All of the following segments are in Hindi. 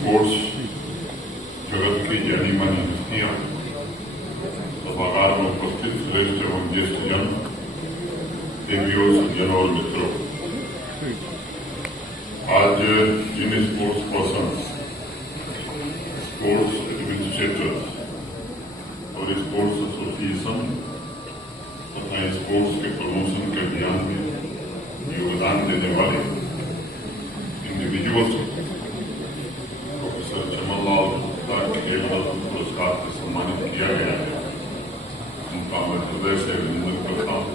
स्पोर्ट्स जगत की जानी मानी हस्तियां, सभागार में उपस्थित श्रेष्ठ एवं ज्येष्ठ जन, देवियों, सज्जनों और मित्रों, आज जिन स्पोर्ट्स पर्सन, स्पोर्ट्स एडमिनिस्ट्रेटर और स्पोर्ट्स एसोसिएशन तथा स्पोर्ट्स के प्रमोशन के अभियान में योगदान देने वाले इंडिविजुअल्स प्रोफेसर चमनलाल गुप्ता खेल रत्न पुरस्कार से सम्मानित किया गया है। उनका मैं हृदय से अभिनंदन करता हूँ।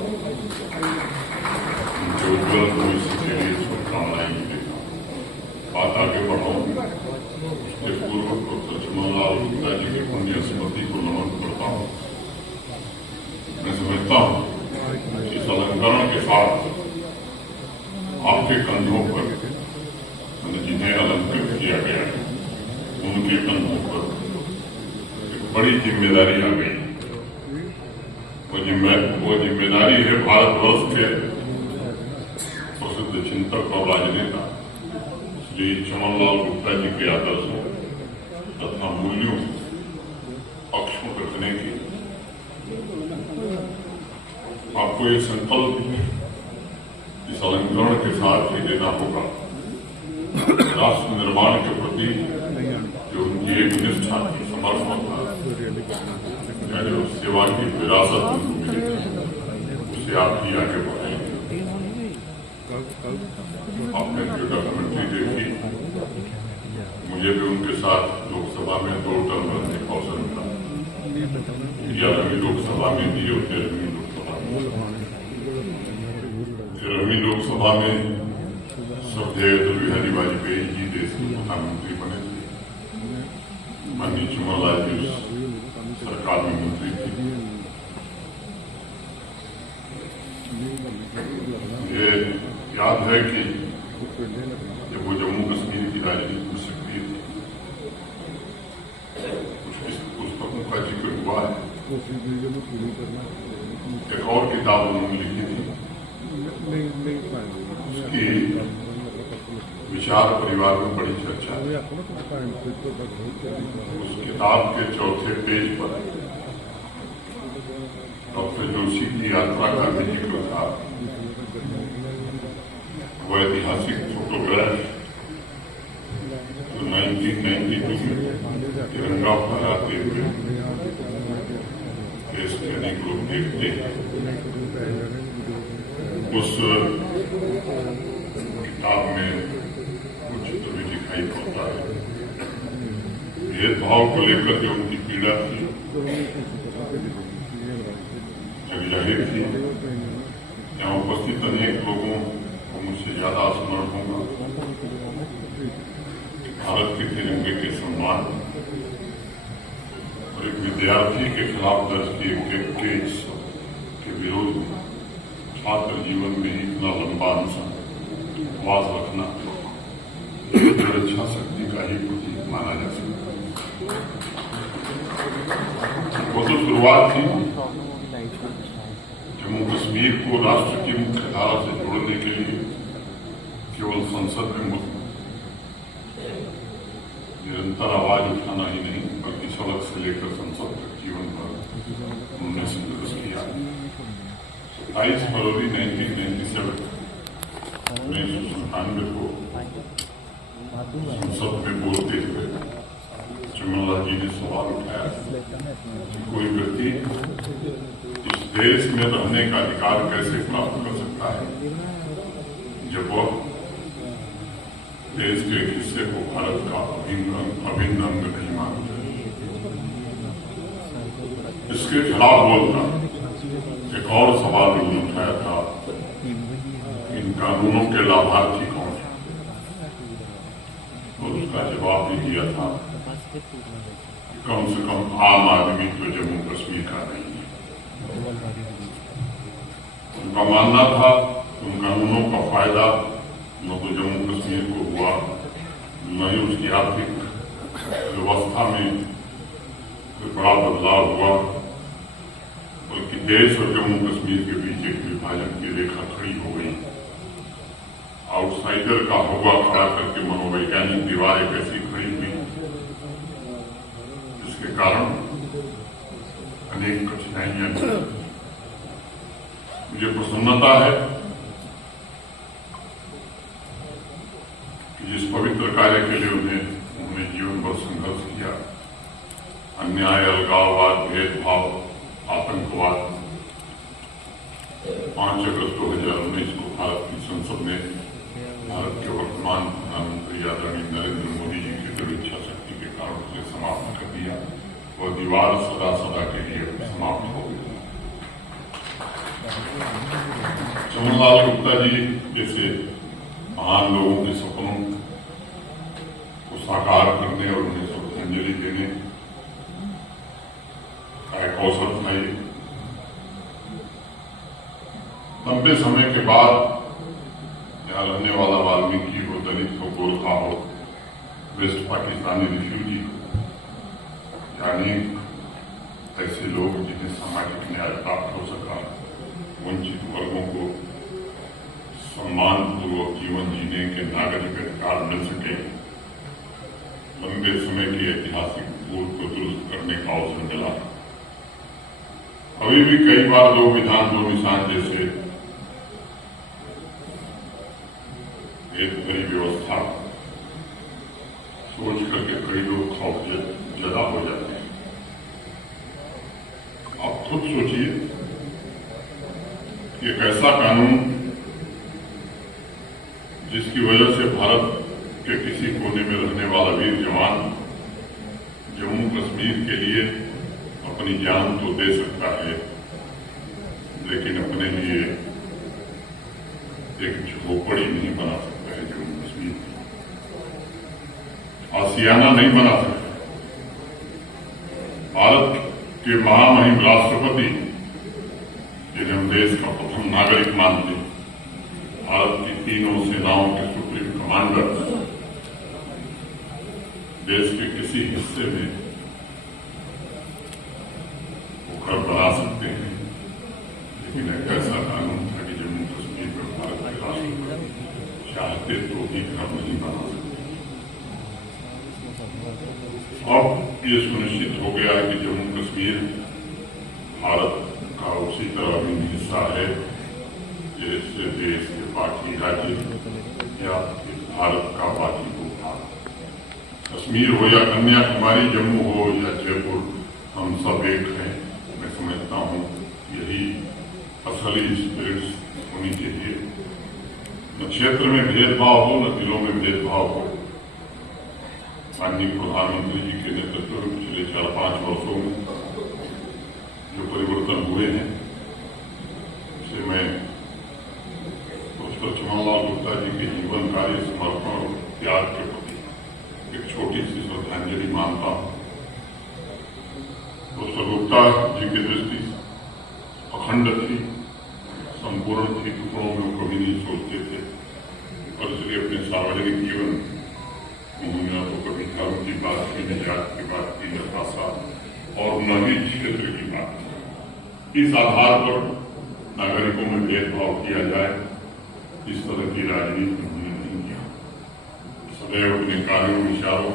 उनके उज्ज्वल भविष्य के लिए शुभकामनाएं देता हूँ। बात आगे बढ़ाऊं उसके पूर्व प्रोफेसर चमनलाल गुप्ता जी की पुण्य स्मृति को नमन करता हूँ। मैं समझता हूँ कि इस अलंकरण के साथ आपके कंधों पर जिन्हें अलंकृत किया गया है उनके कंधों पर एक बड़ी जिम्मेदारी आ गई। वो जिम्मेदारी है भारतवर्ष के प्रसिद्ध चिंतक और राजनेता श्री चमनलाल गुप्ता जी के आदर्शों तथा मूल्यों अक्षुण्ण रखने की। आपको ये संकल्प इस अलंकरण के साथ ही देना होगा। राष्ट्र निर्माण के प्रति जो उनकी एक निष्ठा की समर्पण था, जो सेवा की विरासत उनको मिली थी, उसे आप ही आगे बढ़ाएंगे। आपने जो डॉक्यूमेंट्री देखी, मुझे भी उनके साथ लोकसभा में 2 टर्म रहने का अवसर मिला। 11वीं लोकसभा में दी और 13वीं लोकसभा में। 13वीं लोकसभा में श्रद्धेय अटल बिहारी वाजपेयी जी देश के प्रधानमंत्री बने थे। माननीय चमनलाल जी उस सरकार में मंत्री थे। मुझे याद है कि जब वो जम्मू कश्मीर की राजनीति में सक्रिय थे, कुछ पुस्तकों का जिक्र हुआ है। एक और किताब उन्होंने लिखी थी, उसकी विचार परिवार में बड़ी चर्चा है। उस किताब के 4थे पेज पर डॉक्टर जोशी की यात्रा का भी जिक्र था। वो ऐतिहासिक फोटोग्राफ जो 1992 में तिरंगा फहराते हुए देश के अनेक लोग देखते हैं, उस किताब में दिखाई पड़ता है। भेदभाव को लेकर जो उनकी पीड़ा थी जगजाहिर थी। यहाँ उपस्थित अनेक लोगों को मुझसे ज्यादा स्मरण होगा भारत के तिरंगे के सम्मान और एक विद्यार्थी के खिलाफ दर्ज किए केस के विरोध में छात्र जीवन में इतना लंबा आवाज रखना रक्षा शक्ति का ही प्रतीक माना जा सकता है। वो तो शुरुआत थी। जम्मू कश्मीर को राष्ट्र की मुख्य धारा से जोड़ने के लिए केवल संसद में निरंतर आवाज उठाना ही नहीं, बल्कि सड़क से लेकर संसद तक जीवन भर उन्होंने संघर्ष किया। 27 फरवरी 1997 को संसद में बोलते हुए चमनलाल जी ने सवाल उठाया कि कोई व्यक्ति इस देश में रहने का अधिकार कैसे प्राप्त कर सकता है जब वह देश के हिस्से को भारत का अभिन्न अंग नहीं मानते। इसके खिलाफ बोलना एक और सवाल उन्होंने उठाया था, इन कानूनों के लाभार्थी कौन है, और उसका जवाब भी दिया था कि कम से कम आम आदमी तो जम्मू कश्मीर का नहीं है। उनका मानना था उन कानूनों का फायदा न तो जम्मू कश्मीर को हुआ, न ही उसकी आर्थिक व्यवस्था में कोई बड़ा बदलाव हुआ, बल्कि देश और जम्मू कश्मीर के बीच एक विभाजन की रेखा खड़ी हो गई। आउटसाइडर का हुआ खड़ा करके मनोवैज्ञानिक दीवार एक ऐसी खड़ी हुई कारण अनेक कठिनाइयां थी। मुझे प्रसन्नता है कि जिस पवित्र कार्य के लिए उन्होंने जीवन भर संघर्ष किया, अन्याय, अलगाववाद, भेदभाव, आतंकवाद, 5 अगस्त 2019 को भारत की संसद में भारत के वर्तमान प्रधानमंत्री आदरणीय नरेंद्र मोदी जी की दृढ़ इच्छा शक्ति के कारण उसे समाप्त कर दिया। वह दीवार सदा सदा के लिए समाप्त हो गई। चमनलाल गुप्ता जी जैसे महान लोगों के सपनों को साकार करने और उन्हें श्रद्धांजलि देने का एक अवसर था। ये लंबे समय के बाद यहाँ रहने वाला वाल्मीकि हो, दलित हो, गोरखा हो, वेस्ट पाकिस्तानी रिफ्यूजी हो, यानी ऐसे लोग जिन्हें सामाजिक न्याय प्राप्त हो सका, वंचित वर्गों को सम्मानपूर्वक जीवन जीने के नागरिक अधिकार मिल सके, लंबे समय के ऐतिहासिक भूल को दुरुस्त करने का अवसर मिला। अभी भी कई बार लोग विधान दो निशान जैसे एक बड़ी व्यवस्था सोच करके कई लोग खौफ ज्यादा हो जाते हैं। आप खुद सोचिए कि एक ऐसा कानून जिसकी वजह से भारत के किसी कोने में रहने वाला वीर जवान जम्मू कश्मीर के लिए अपनी जान तो दे सकता है, लेकिन अपने लिए एक झोपड़ी नहीं बना सकता है। जम्मू कश्मीर आसियाना नहीं बना सकता। भारत के महामहिम राष्ट्रपति, जिन्हें हम देश का प्रथम नागरिक मानते हैं, भारत की तीनों सेनाओं के सुप्रीम कमांडर, देश के किसी हिस्से में वो घर बना सकते हैं, लेकिन एक ऐसा कानून था कि जम्मू कश्मीर में भारत के राष्ट्रपति चाहते तो भी घर नहीं बना सकते। अब ये सुनिश्चित हो गया है कि जम्मू कश्मीर भारत का उसी तरह अभिन्न हिस्सा है जैसे देश के बाकी राज्य या भारत का बाकी भूभाग। कश्मीर हो या कन्याकुमारी, जम्मू हो या जयपुर, हम सब एक हैं। मैं समझता हूँ यही असली स्पिरिट होनी चाहिए। न क्षेत्र में भेदभाव हो, न दिलों में भेदभाव हो। माननीय प्रधानमंत्री जी के नेतृत्व में पिछले 4-5 वर्षों में जो परिवर्तन हुए हैं, उसे मैं प्रोफेसर चमनलाल गुप्ता जी के जीवन, कार्य, समर्पण और त्याग के प्रति एक छोटी सी श्रद्धांजलि मानता हूँ। प्रोफेसर गुप्ता जी की दृष्टि अखंड थी, संपूर्ण थी, टुकड़ों में कभी नहीं सोचते थे, और इसलिए अपने सार्वजनिक जीवन उन्होंने तो कभी धर्म की बात की, निजात की बात की, भाषा और न ही क्षेत्र की बात। इस आधार पर नागरिकों में भेदभाव किया जाए, इस तरह की राजनीति उन्होंने नहीं किया। सदैव अपने कार्यों, विचारों,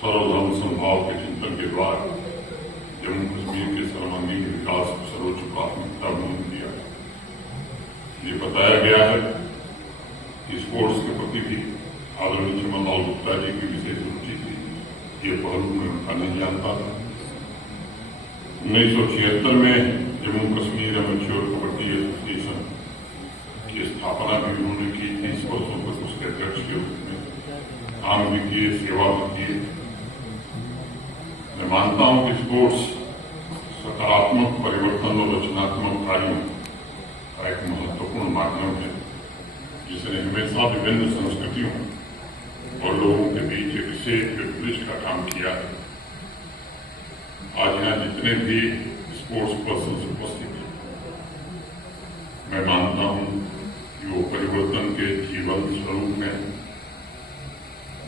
सर्वधर्म संभाव के चिंतन के द्वारा जम्मू कश्मीर के सर्वांगीण विकास को सर्वोच्च प्राथमिकता उन्होंने दिया। ये बताया गया है कि स्पोर्ट्स के प्रति भी आदरणीय चमनलाल गुप्ता जी की विशेष रुचि थी। ये पहलू में उनका नहीं जानता था। 1976 में जम्मू कश्मीर एमेच्योर कबड्डी एसोसिएशन की स्थापना भी उन्होंने की। 30 वर्षों तक उसके अध्यक्ष के रूप में काम भी किए, सेवा भी किए। मैं मानता हूं कि स्पोर्ट्स सकारात्मक परिवर्तन और रचनात्मक कार्यों का एक महत्वपूर्ण माध्यम है, जिसने हमेशा विभिन्न संस्कृतियों और लोगों के बीच एक सेफ ब्रिज का काम किया है। आज यहाँ जितने भी स्पोर्ट्स पर्सन उपस्थित हैं, मैं मानता हूँ कि वो परिवर्तन के जीवन स्वरूप में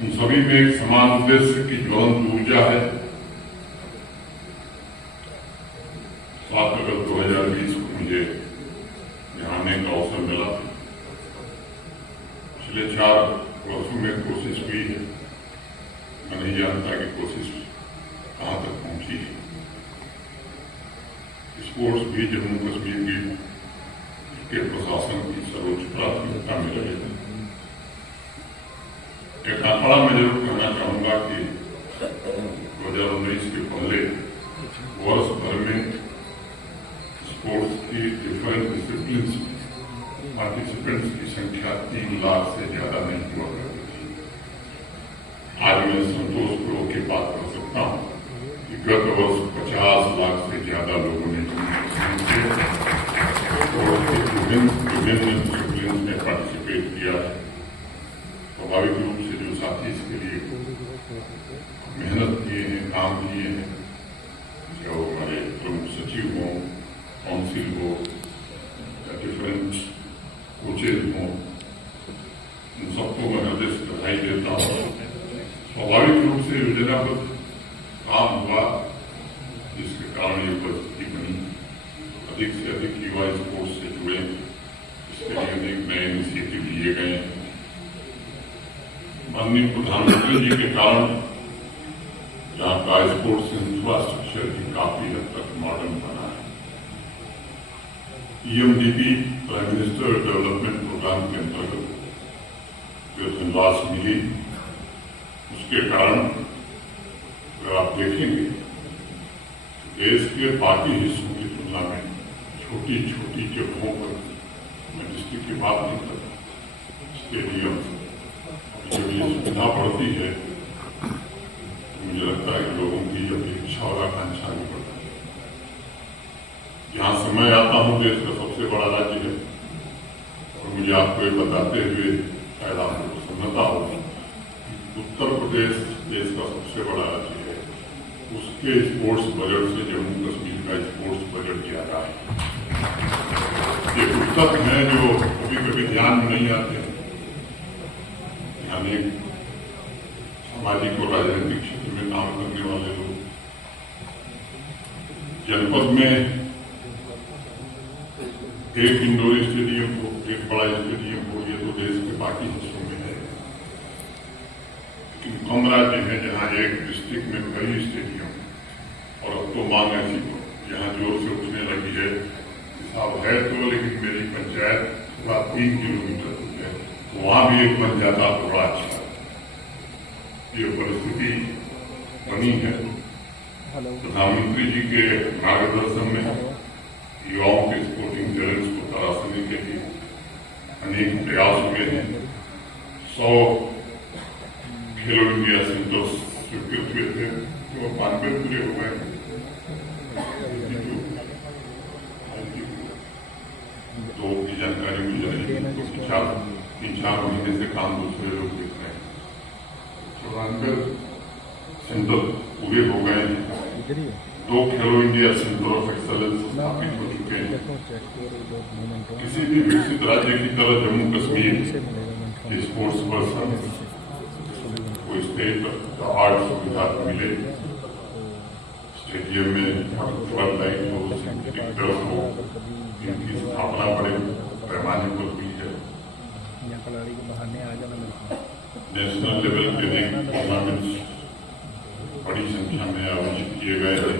उन सभी में एक समान उद्देश्य की ज्वलंत ऊर्जा है। 7 अगस्त 2020 को मुझे यहाँ आने का अवसर मिला। पिछले 4 वर्षों में कोशिश हुई है, मैं नहीं जानता कि कोशिश कहां तक पहुंची है। स्पोर्ट्स भी जम्मू कश्मीर के प्रशासन की सर्वोच्च प्राथमिकता में रहे। एक आंकड़ा मैं जरूर कहना चाहूंगा कि 2019 के पहले वर्ष भर में स्पोर्ट्स की डिफरेंट डिसिप्लिन पार्टिसिपेंट्स की संख्या 3 लाख से ज्यादा नहीं हुआ करती थी। आज मैं संतोषपूर्वक की बात कर सकता हूं कि गत वर्ष 50 लाख से ज्यादा लोगों ने विभिन्न डिसिप्लिन में पार्टिसिपेट किया है। स्वाभाविक रूप से जो साथी इसके लिए मेहनत किए हैं, काम किए हैं, जो हमारे प्रमुख सचिव हों, काउंसिल हो या डिफरेंट कोचेज हों, उन सबको मैं हृदय से बधाई देता हूँ। स्वाभाविक रूप से योजनाबद्ध काम हुआ, जिसके कारण ये परिस्थिति बनी। अधिक से अधिक युवा स्पोर्ट्स से जुड़े, इसके लिए अनेक नए इनिशिएटिव लिए गए। माननीय प्रधानमंत्री जी के कारण यहाँ का स्पोर्ट्स इंफ्रास्ट्रक्चर भी काफी हद तक मॉडर्न बना है। ईएमडीपी प्राइम मिनिस्टर डेवलपमेंट प्रोग्राम के अंतर्गत जो धनराशि मिली, उसके कारण अगर आप देखेंगे देश के बाकी हिस्सों की तुलना में छोटी छोटी जगहों पर, मैं डिस्ट्रिक्ट की बात नहीं करता, स्टेडियम जब ये सुविधा बढ़ती है तो मुझे लगता है कि लोगों की अपेक्षा और आकांक्षा भी बढ़ती है। जहां से मैं आता हूं देश का सबसे बड़ा राज्य है, और मुझे आपको ये बताते हुए शायद आपको प्रसन्नता होगी, उत्तर प्रदेश देश का सबसे बड़ा राज्य है, उसके स्पोर्ट्स बजट से जम्मू कश्मीर का स्पोर्ट्स बजट ज्यादा है। ये पुस्तक है जो कभी कभी ध्यान में नहीं आते। अनेक सामाजिक और राजनीतिक क्षेत्र में काम करने वाले लोग जनपद में एक इंडोर स्टेडियम हो, एक बड़ा स्टेडियम हो, ये तो देश के बाकी हिस्सों में है। लेकिन कम राज्य है जहां एक डिस्ट्रिक्ट में कई स्टेडियम, और अब तो मांग ऐसी यहाँ जोर से उठने लगी है, साहब है तो, लेकिन मेरी पंचायत 3 किलोमीटर है, वहां भी एक बन जाता तो बड़ा अच्छा। ये परिस्थिति बनी है। प्रधानमंत्री जी के मार्गदर्शन में युवाओं के स्पोर्टिंग टैलेंट्स को तराशने के लिए अनेक प्रयास हुए हैं। 100 खेलो इंडिया सेंटर्स स्वीकृत हुए थे, तो 92 पूरे हो गए। तो की जानकारी मुझे नहीं, तो 3-4 महीने से काम दूसरे लोग देख रहे हैं। 94 सेंटर पूरे हो गए हैं। 2 खेलो इंडिया सेंटर ऑफ एक्सलेंस स्थापित हो चुके हैं। किसी भी विकसित राज्य की तरह जम्मू कश्मीर के स्पोर्ट्स पर्सन को स्टेट अवार्ड सुविधा मिले। स्टेडियम में फ्लड लाइट हो, सिंथेटिक हो, इनकी स्थापना बड़े पैमाने पर हुई है। नेशनल लेवल पे टूर्नामेंट्स बड़ी संख्या में आयोजित किए गए हैं।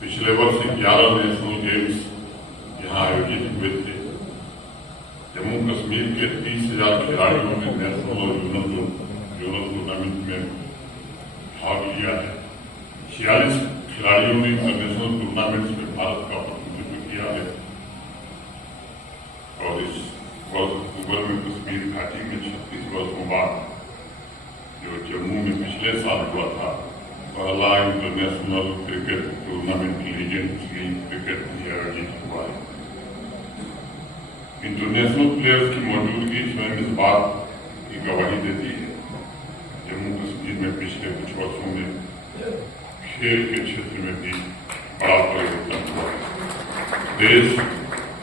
पिछले वर्ष 11 नेशनल गेम्स यहाँ आयोजित हुए थे। जम्मू कश्मीर के 30,000 खिलाड़ियों ने नेशनल और यूनल टूर्नामेंट में भाग लिया है। 46 खिलाड़ियों ने इंटरनेशनल टूर्नामेंट्स में भारत का प्रतिनिधित्व किया है। और इस वर्ष अक्टूबर में कश्मीर घाटी में 36 वर्षों बाद जो जम्मू में पिछले साल हुआ था, पहला international cricket tournament legends league cricket भी आयोजित हुआ है। इंटरनेशनल प्लेयर्स की मौजूदगी स्वयं इस बात की गवाही देती है। जम्मू कश्मीर में पिछले कुछ वर्षों में खेल के क्षेत्र में भी बड़ा परिवर्तन हुआ है। देश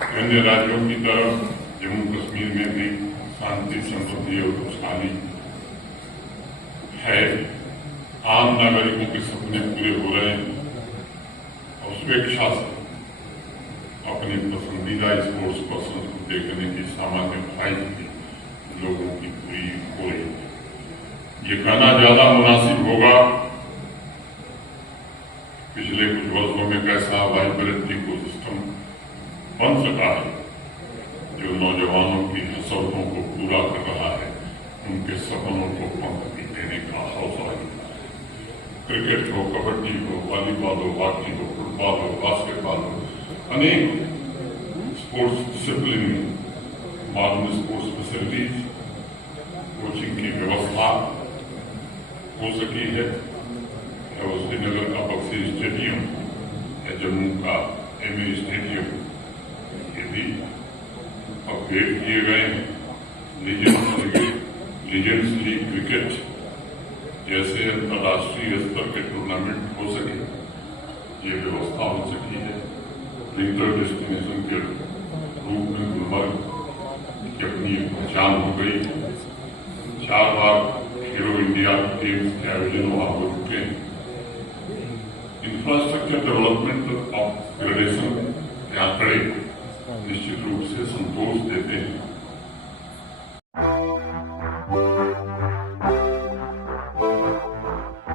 अन्य राज्यों की तरह जम्मू कश्मीर में भी शांति, समृद्धि और खुशहाली है। आम नागरिकों के सपने पूरे हो रहे हैं और स्वेच्छा से अपने पसंदीदा स्पोर्ट्स पर्सन को देखने की सामान्य ख्वाहिश भी लोगों की पूरी हो रही है। ये कहना ज्यादा मुनासिब होगा पिछले कुछ वर्षों में कैसा वाइब्रेंट इकोसिस्टम बन सका है, जो नौजवानों की हसरतों को पूरा कर रहा है, उनके सपनों को पंक्ति देने का हौसला देता है। क्रिकेट हो, कबड्डी हो, वॉलीबॉल हो, हॉकी हो, फुटबॉल हो, बास्केटबॉल हो, अनेक स्पोर्ट्स डिसिप्लिन में मॉडर्न स्पोर्ट्स फैसिलिटीज, कोचिंग की व्यवस्था हो सकी है। या श्रीनगर का बक्सी स्टेडियम या जम्मू का एमए स्टेडियम, ये भी अपग्रेड किए गए हैं। लीजेंड्स लीग क्रिकेट जैसे अंतर्राष्ट्रीय स्तर के टूर्नामेंट हो सके, ये व्यवस्था हो सकी है। विंटर डेस्टिनेशन के रूप में गुलमर्ग की अपनी पहचान हो गई। 4 बार खेलो इंडिया गेम्स के आयोजन वहां हो चुके हैं। इंफ्रास्ट्रक्चर डेवलपमेंट ऑफ ग्रेडेशन के आंकड़े निश्चित रूप से संतोष देते हैं।